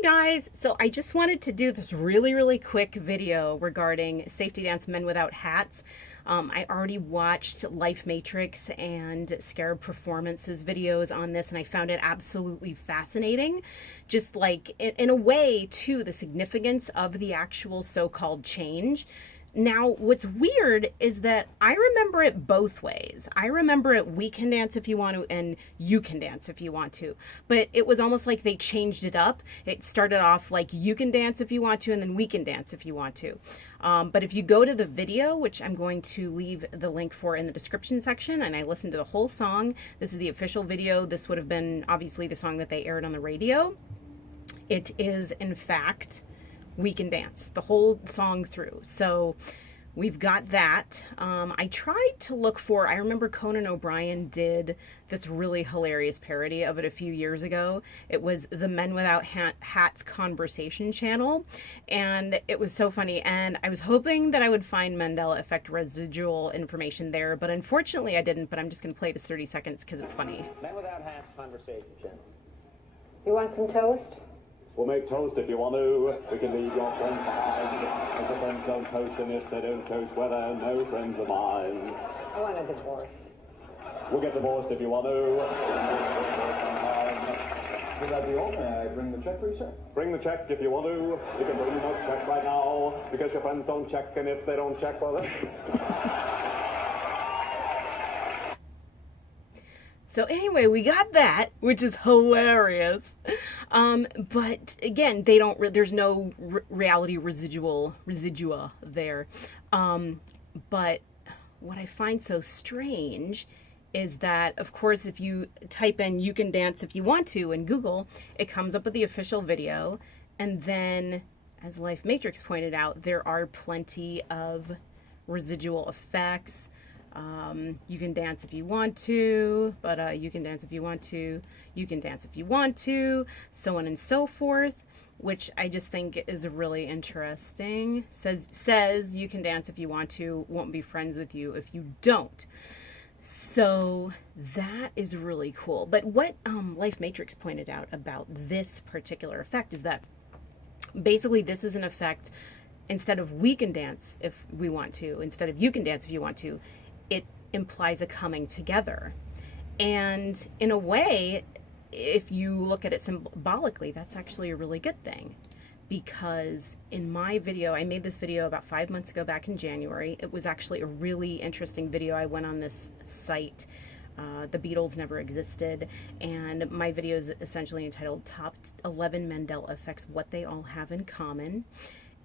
Hey guys, so I just wanted to do this really quick video regarding Safety Dance Men Without Hats. I already watched Life Matrix and Scarab Performance's videos on this, and I found it absolutely fascinating. Just like, in a way, too, the significance of the actual so-called change. Now, what's weird is that I remember it both ways. I remember it we can dance if you want to and you can dance if you want to. But it was almost like they changed it up. It started off like you can dance if you want to and then we can dance if you want to. But if you go to the video, which I'm going to leave the link for in the description section, and I listened to the whole song. This is the official video. This would have been obviously the song that they aired on the radio. It is, in fact, We Can Dance, the whole song through. So we've got that. I tried to look for, I remember Conan O'Brien did this really hilarious parody of it a few years ago. It was the Men Without Hats Conversation channel, and it was so funny. And I was hoping that I would find Mandela Effect residual information there, but unfortunately I didn't. But I'm just going to play this 30 seconds because it's funny. Men Without Hats Conversation channel. You want some toast? We'll make toast if you want to. We can leave your friends behind. If the friends don't toast, and if they don't toast, well, they're no friends of mine. I want a divorce. We'll get divorced if you want to. Would that be all? May I bring the check for you, sir? Bring the check if you want to. You can bring no check right now, because your friends don't check, and if they don't check, well, then... So anyway, we got that, which is hilarious. But again, they don't. There's no reality residua there. But what I find so strange is that, of course, if you type in "you can dance if you want to" in Google, it comes up with the official video, and then, as Life Matrix pointed out, there are plenty of residual effects. You can dance if you want to, but you can dance if you want to, you can dance if you want to, so on and so forth, which I just think is really interesting. Says you can dance if you want to, won't be friends with you if you don't. So that is really cool. But what Life Matrix pointed out about this particular effect is that basically this is an effect, instead of we can dance if we want to, instead of you can dance if you want to, it implies a coming together. And in a way, if you look at it symbolically, that's actually a really good thing. Because in my video, I made this video about 5 months ago, back in January. It was actually a really interesting video. I went on this site, The Beatles Never Existed, and my video is essentially entitled Top 11 Mandela Effects, What They All Have in Common.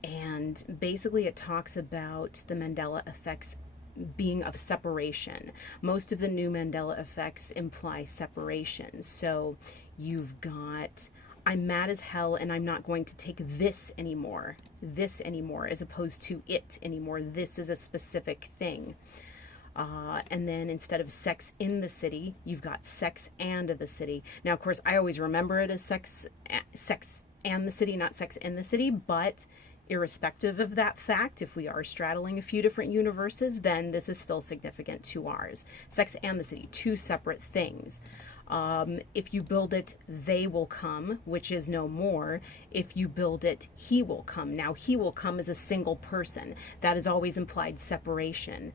And basically it talks about the Mandela effects being of separation. Most of the new Mandela effects imply separation. So you've got, I'm mad as hell and I'm not going to take this anymore, as opposed to it anymore. This is a specific thing. And then instead of sex in the city, you've got sex and the city. Now, of course, I always remember it as sex and the city, not sex in the city, but irrespective of that fact, if we are straddling a few different universes, then this is still significant to ours. Sex and the city, two separate things. If you build it, they will come, which is no more. If you build it, he will come. Now, he will come as a single person. That has always implied separation.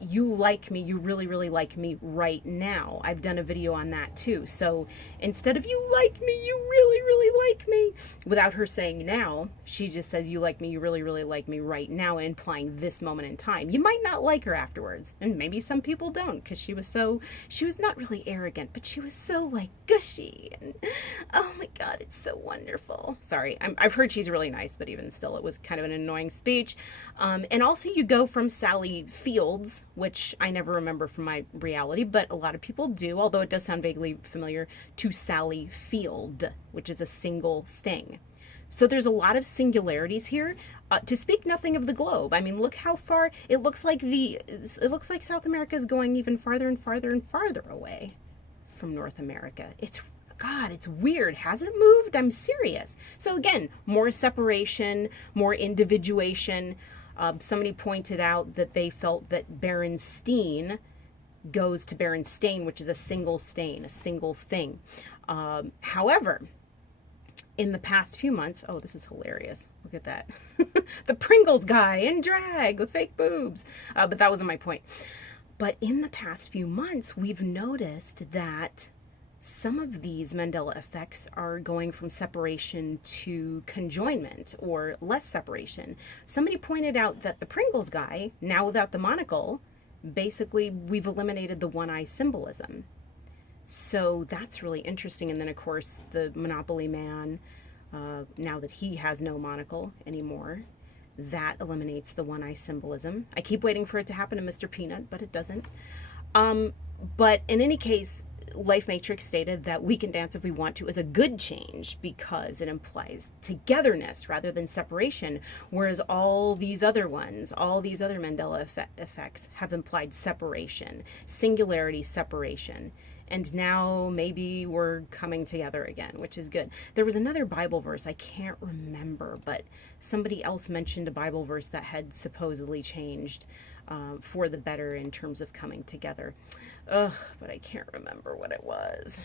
You like me, you really like me right now. I've done a video on that too. So instead of you like me, you really like me, without her saying now, she just says you like me, you really like me right now, implying this moment in time. You might not like her afterwards, and maybe some people don't, because she was not really arrogant, but she was so like gushy, and oh my god, it's so wonderful. Sorry, I've heard she's really nice, but even still, it was kind of an annoying speech. And also you go from Sally Fields, which I never remember from my reality, but a lot of people do, although it does sound vaguely familiar, to Sally Field, which is a single thing. So there's a lot of singularities here, to speak nothing of the globe. I mean, look how far it looks like South America is going even farther and farther away from North America. God, it's weird. Has it moved? I'm serious. So again, more separation, more individuation. Somebody pointed out that they felt that Berenstain goes to Berenstain, which is a single stain, a single thing. However, in the past few months, oh, this is hilarious. Look at that. The Pringles guy in drag with fake boobs. But that wasn't my point. But in the past few months, we've noticed that some of these Mandela effects are going from separation to conjoinment or less separation. Somebody pointed out that the Pringles guy, now without the monocle, basically we've eliminated the one eye symbolism. So that's really interesting. And then, of course, the Monopoly Man, now that he has no monocle anymore, that eliminates the one eye symbolism. I keep waiting for it to happen to Mr. Peanut, but it doesn't. But in any case, Life Matrix stated that we can dance if we want to is a good change because it implies togetherness rather than separation, whereas all these other ones, all these other Mandela effects have implied separation, singularity, separation. And now maybe we're coming together again, which is good. There was another Bible verse, I can't remember, but somebody else mentioned a Bible verse that had supposedly changed for the better in terms of coming together. Ugh, but I can't remember what it was.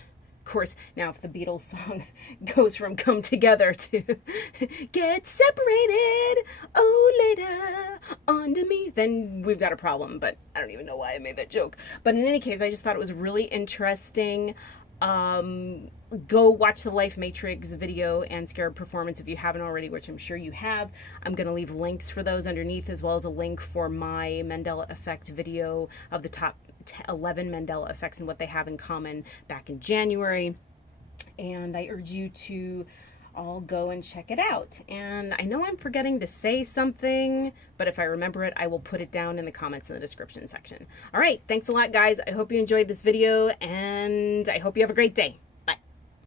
Of course, now if the Beatles song goes from come together to get separated, oh later, onto me, then we've got a problem. But I don't even know why I made that joke. But in any case, I just thought it was really interesting. Go watch the Life Matrix video and Scarab performance if you haven't already, which I'm sure you have. I'm going to leave links for those underneath, as well as a link for my Mandela Effect video of the top 11 Mandela effects and what they have in common back in January. And I urge you to all go and check it out. And I know I'm forgetting to say something, but if I remember it, I will put it down in the comments in the description section. All right, thanks a lot, guys. I hope you enjoyed this video, and I hope you have a great day.